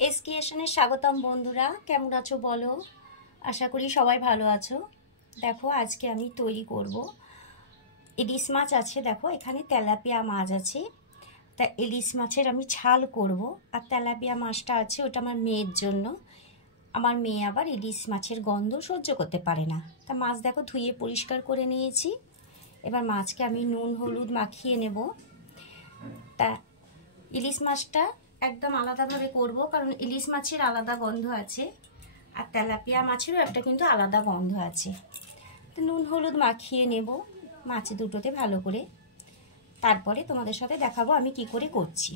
এসকিএশনে স্বাগতম বন্ধুরা, কেমন আছো বলো? আশা করি সবাই ভালো আছো। দেখো আজকে আমি তৈরি করব ইলিশ মাছ আছে। দেখো এখানে তেলাপিয়া মাছ আছে, তা ইলিশ মাছের আমি ঝাল করব। আর তেলাপিয়া মাছটা আছে ওটা আমার মেয়ের জন্য। আমার মেয়ে আবার ইলিশ মাছের গন্ধ সহ্য করতে পারে না। তা মাছ দেখো ধুয়ে পরিষ্কার করে নিয়েছি। এবার মাছকে আমি নুন হলুদ মাখিয়ে নেব। তা ইলিশ মাছটা একদম আলাদাভাবে করব, কারণ ইলিশ মাছের আলাদা গন্ধ আছে আর তেলাপিয়া মাছেরও একটা কিন্তু আলাদা গন্ধ আছে। তো নুন হলুদ মাখিয়ে নেব মাছ দুটোতে ভালো করে, তারপরে তোমাদের সাথে দেখাবো আমি কি করে করছি।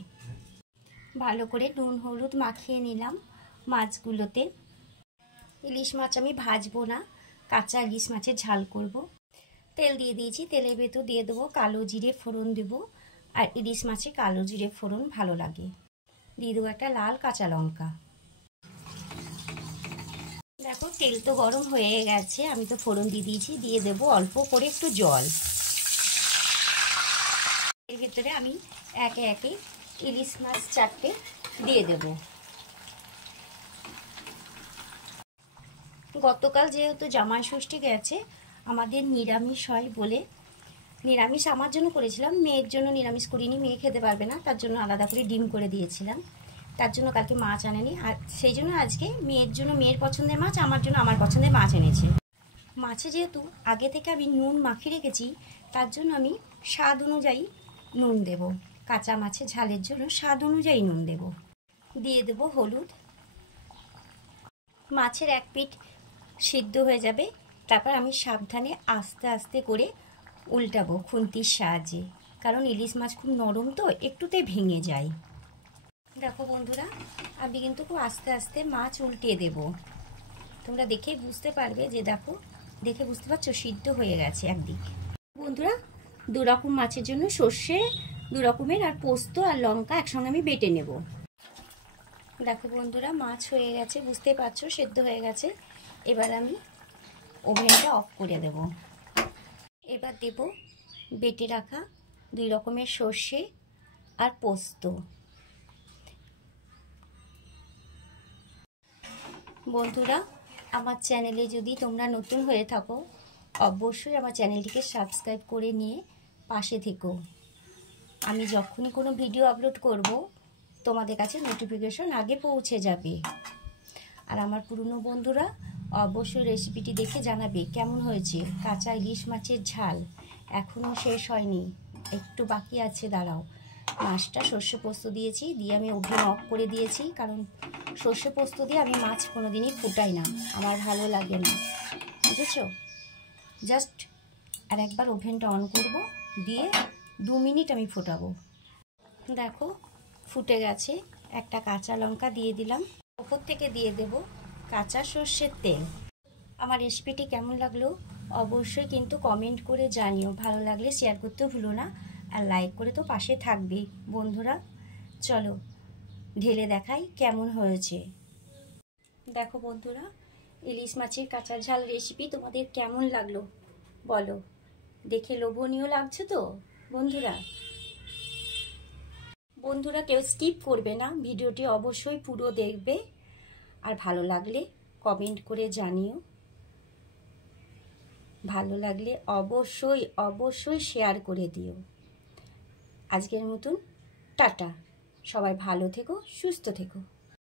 ভালো করে নুন হলুদ মাখিয়ে নিলাম মাছগুলোতে। ইলিশ মাছ আমি ভাজবো না, কাঁচা ইলিশ মাছের ঝাল করব। তেল দিয়ে দিয়েছি, তেলের ভেতর দিয়ে দেবো কালো জিরে ফোড়ন দেবো। আর ইলিশ মাছে কালো জিরে ফোড়ন ভালো লাগে। দিয়ে দেবো একটা লাল কাঁচা লঙ্কা। দেখো তেল তো গরম হয়ে গেছে, আমি তো ফোড়ন দিয়ে দিয়েছি। দিয়ে দেবো অল্প করে একটু জল। এর ভেতরে আমি একে একে ইলিশ মাছ চারটে দিয়ে দেব। গতকাল যেহেতু জামাই ষষ্ঠী গেছে, আমাদের নিরামিষ হয় বলে নিরামিষ আমার জন্য করেছিলাম, মেয়ের জন্য নিরামিষ করিনি, মেয়ে খেতে পারবে না, তার জন্য আলাদা করে ডিম করে দিয়েছিলাম। তার জন্য কালকে মাছ আনেনি, আর সেই জন্য আজকে মেয়ের জন্য মেয়ের পছন্দের মাছ, আমার জন্য আমার পছন্দের মাছ এনেছে। মাছে যেহেতু আগে থেকে আমি নুন মাখিয়ে রেখেছি, তার জন্য আমি স্বাদ অনুযায়ী নুন দেব। কাঁচা মাছের ঝালের জন্য স্বাদ অনুযায়ী নুন দেব। দিয়ে দেব হলুদ। মাছের এক পিঠ সিদ্ধ হয়ে যাবে, তারপর আমি সাবধানে আস্তে আস্তে করে উল্টাবো খুন্তির সাহায্যে, কারণ ইলিশ মাছ খুব নরম তো একটুতে ভেঙে যায়। দেখো বন্ধুরা, আমি কিন্তু খুব আস্তে আস্তে মাছ উল্টিয়ে দেব। তোমরা দেখে বুঝতে পারবে যে দেখো, দেখে বুঝতে পারছো সিদ্ধ হয়ে গেছে একদিক। বন্ধুরা, দু রকম মাছের জন্য সর্ষে দু রকমের আর পোস্ত আর লঙ্কা একসঙ্গে আমি বেটে নেব। দেখো বন্ধুরা, মাছ হয়ে গেছে, বুঝতে পারছো সেদ্ধ হয়ে গেছে। এবার আমি ওভেনটা অফ করে দেব। এবার দেব বেটে রাখা দুই রকমের সর্ষে আর পোস্ত। বন্ধুরা, আমার চ্যানেলে যদি তোমরা নতুন হয়ে থাকো, অবশ্যই আমার চ্যানেলটিকে সাবস্ক্রাইব করে নিয়ে পাশে থেকো। আমি যখনই কোনো ভিডিও আপলোড করব, তোমাদের কাছে নোটিফিকেশন আগে পৌঁছে যাবে। আর আমার পুরনো বন্ধুরা অবশ্যই রেসিপিটি দেখে জানাবে কেমন হয়েছে। কাঁচা ইলিশ মাছের ঝাল এখনও শেষ হয়নি, একটু বাকি আছে, দাঁড়াও। মাছটা সর্ষে পোস্ত দিয়েছি, দিয়ে আমি ওভেন অফ করে দিয়েছি, কারণ সর্ষে পোস্ত দিয়ে আমি মাছ কোনোদিনই ফুটাই না, আমার ভালো লাগে না, বুঝেছো? জাস্ট আর একবার ওভেনটা অন করব, দিয়ে 2 মিনিট আমি ফোটাবো। দেখো ফুটে গেছে। একটা কাঁচা লঙ্কা দিয়ে দিলাম, ওপর থেকে দিয়ে দেব কাঁচা সর্ষের তেল। আমার রেসিপিটি কেমন লাগলো অবশ্যই কিন্তু কমেন্ট করে জানিও। ভালো লাগলে শেয়ার করতেও ভুলো না, আর লাইক করে তো পাশে থাকবেই। বন্ধুরা চলো ঢেলে দেখাই কেমন হয়েছে। দেখো বন্ধুরা, ইলিশ মাছের কাঁচা ঝাল রেসিপি তোমাদের কেমন লাগলো বলো। দেখে লোভনীয় লাগছে তো বন্ধুরা? বন্ধুরা কেউ স্কিপ করবে না, ভিডিওটি অবশ্যই পুরো দেখবে। আর ভালো লাগলে কমেন্ট করে জানিও। ভালো লাগলে অবশ্যই অবশ্যই শেয়ার করে দিও। আজকের মতন টাটা, সবাই ভালো থেকো, সুস্থ থেকো।